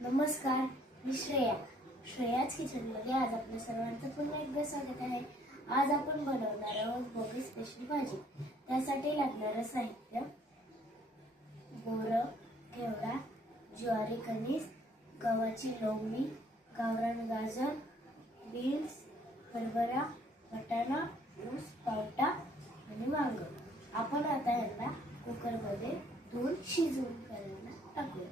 नमस्कार, मी श्रेयाच किचनमध्ये आज आपल्या सर्वांचं पुन्हा एकदा स्वागत आहे. आज आपण बनवणार आहोत भोगी स्पेशल भाजी. त्यासाठी लागणारं साहित्य: बोरं, घेवडा, ज्वारी कणीस, गव्हाची लोवणी, गावरान गाजर, बीन्स, हरभरा, वाटाणा, ऊस, पावटा आणि वांग. आपण आता ह्याला कुकरमध्ये धुवून शिजवून करायला टाकूया.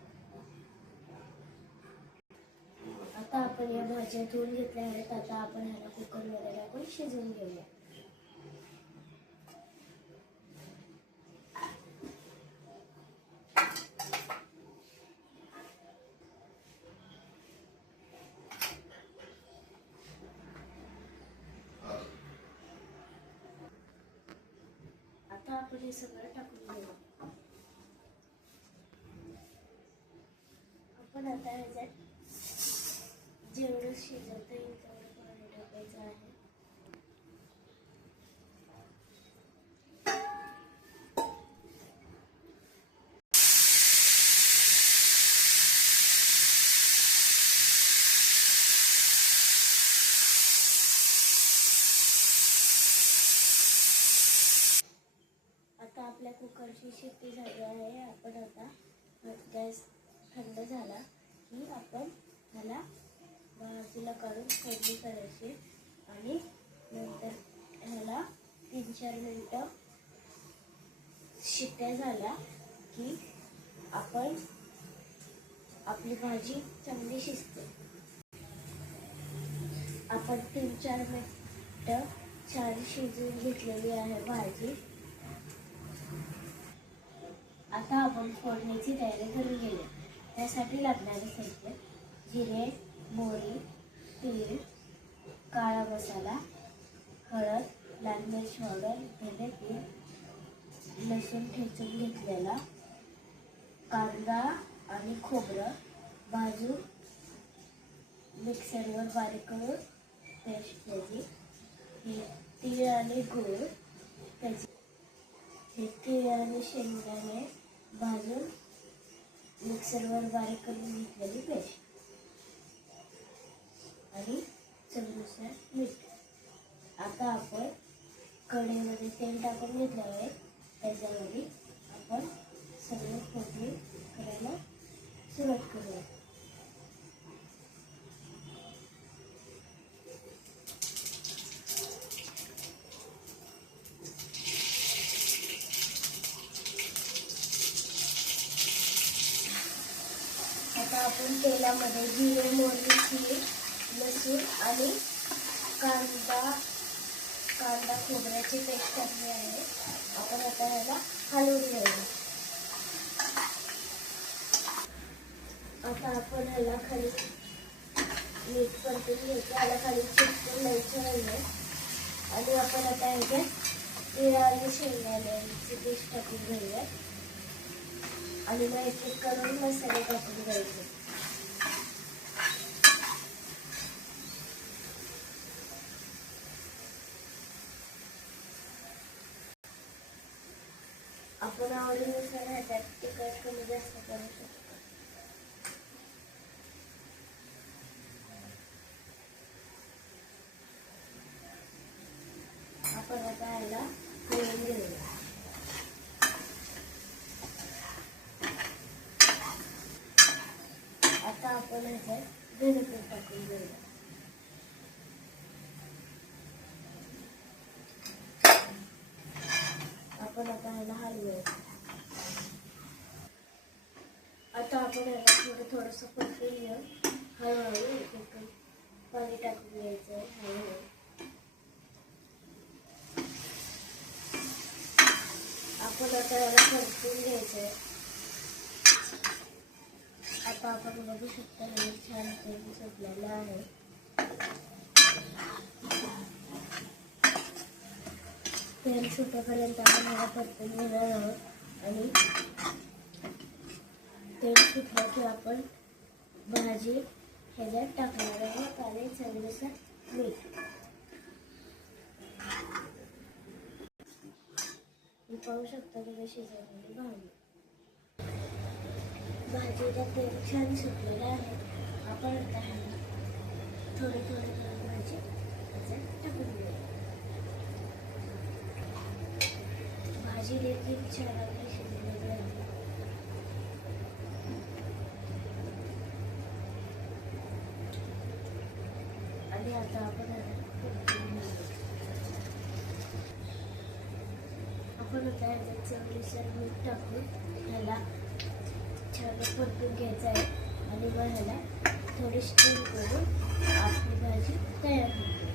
आता आपण या भाज्या धुवून घेतल्या आहेत. आता आपण ह्याला कुकरमध्ये टाकून शिजवून घेऊया. आता आपण हे सगळं टाकून घेऊ. आपण आता ह्याच्यात जेवढं शिजवता येईल तेवढं पाणी टाकायचं आहे. आता आपल्या कुकरची शिट्टी झाली आहे. आपण आता गॅस थंड झाला की आपण ह्याला बाजूला काढून फोडणी करायची आणि नंतर ह्याला 3-4 मिनिटं शिट्ट्या झाल्या की आपण आपली भाजी चांगली शिजते. आपण 3-4 मिनिटं छान शिजवून घेतलेली आहे भाजी. आता आपण फोडणीची तयारी करून घेऊया. त्यासाठी लागणारे साहित्य: जिरे, मोहरी, तीळ, काळा मसाला, हळद, लाल मिरच पावडर, धने पूड, लसूण ठेचून घेतलेला, कांदा आणि खोबरं भाजून मिक्सरवर बारीक करून पेस्ट त्याची, तीळ आणि गूळ त्याची, तीळ आणि शेंगदाणे भाजून मिक्सरवर बारीक करून घेतलेली पेस्ट आणि चवीनुसार मीठ. आता आपण कढईमध्ये तेल टाकून घेतलं आहे. त्याच्यामध्ये आपण सगळं फोडणी करायला सुरुवात करूया. आता आपण तेलामध्ये जिरे, मोहरी, तीळ, लसूण आणि कांदा खोबऱ्याची पेस्ट टाकली आहे. आपण आता ह्याला हलवून घेऊया. आता आपण ह्याला खाली मीठ परतून घ्यायचं. ह्याला खाली चिकटून द्यायचं आहे आणि आपण आता ह्याच्यात तीळ आणि शेंगदाण्याची पेस्ट टाकून घेऊया आणि मग एक करून मसाले टाकून घ्यायचे. आपण आवडीनुसार ह्याच्यात तिखट कमी जास्त करू शकतो. आपण आता ह्याला हलवून घेऊया. आता आपण ह्याच्यात धने पूड टाकून घेऊया. आपण आता ह्याला हलवूया. आता आपण ह्याला थोडंसं परतून घेऊन हळूहळू पाणी टाकून घ्यायचं आहे. हळूहळू आपण आता ह्याला परतून घ्यायचं आहे. आता आपण बघू शकता हे छान तेल सुटलेलं आहे. तेल सुटेपर्यंत आपण ह्याला परतून घेणार आहोत आणि तेल सुटलं की आपण भाजी ह्याच्यात टाकणार आहोत आणि चवीनुसार मीठ. पाहू शकता की कशी शिजवलेली भाजी. भाजीला तेल छान सुटलेलं आहे. आपण आता थोडी थोडी करून भाजी त्याच्यात टाकून देऊया. भाजी देखील छान आपली शिजलेली आहे. आणि आता आपण आता ह्याच्यात चवीनुसार मीठ टाकून ह्याला छान परतून घ्यायचं आहे. आणि मग ह्याला थोडी स्टीम करून आपली भाजी तयार होते.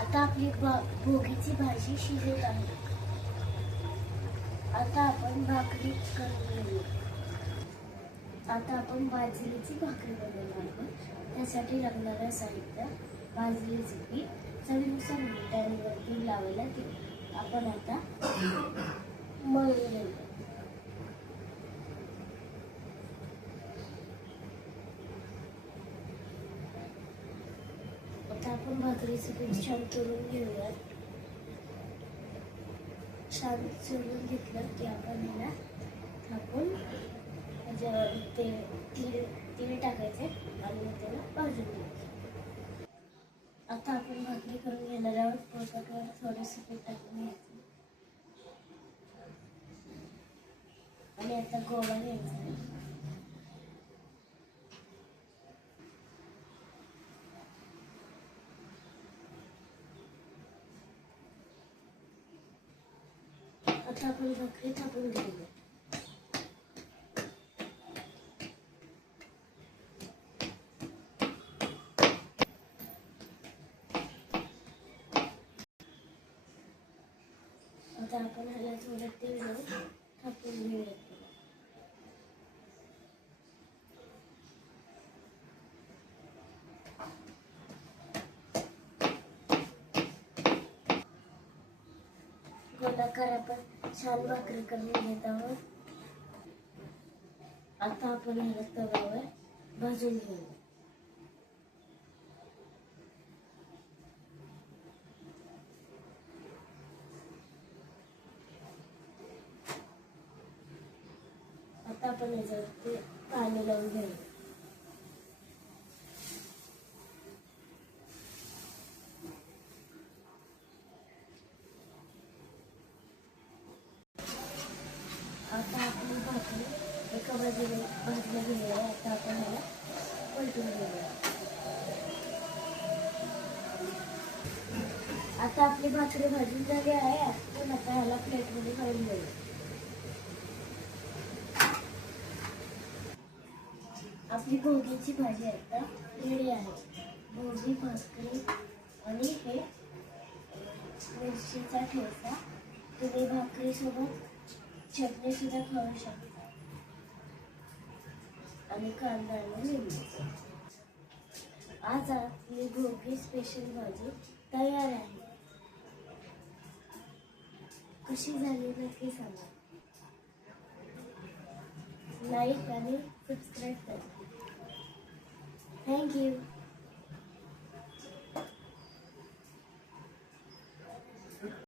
आता आपली भोगीची भाजी शिजत आहे. आता आपण भाकरी करून घेऊया. आता आपण बाजरीची भाकरी बनवणार आहोत. त्यासाठी लागणारं साहित्य: बाजरीचे पीठ, चवीनुसार मीठ आणि वरती लावायला तेल. आपण आता मळून घेऊया. आता आपण भाकरीचं पीठ छान करून घेऊया. छान चोळून घेतलं की आपण ह्याला टाकून तीळ टाकायचे आणि त्याला भाजून घ्यायचे. आता आपण भाकरी करून घेणार आहोत. पोटावर थोडंसं पीठ टाकून घ्यायचं आणि आता गोळा घ्यायचा. आता आपण भाकरी थापून घेऊया. आता आपण ह्याला थोडं तेल घेऊन थापून घेऊया. गोलाकार आपण छान भाकरी करून घेत आहोत. आता आपण ह्याला तव्यावर भाजून घेऊया. आता आपण ह्याच्यावरती पाणी लावून घेऊया. आता आपली भाकरी एका बाजूला भाजली गेली आहे. आता आपण ह्याला पलटून घेऊया. आता आपली भाकरी भाजून झाली आहे. आपण आता ह्याला प्लेटमध्ये काढून घेऊया. आपली भोगीची भाजी आता रेडी आहे. भोगी भाकरी आणि हे मिरचीचा ठेचा. तुम्ही भाकरीसोबत चटणी सुद्धा खाऊ शकता आणि कांदा आणि लिंबू. आज आपली भोगी स्पेशल भाजी तयार आहे. कशी झाली नक्की सांगा. लाईक आणि सबस्क्राईब करा. थँक्यू.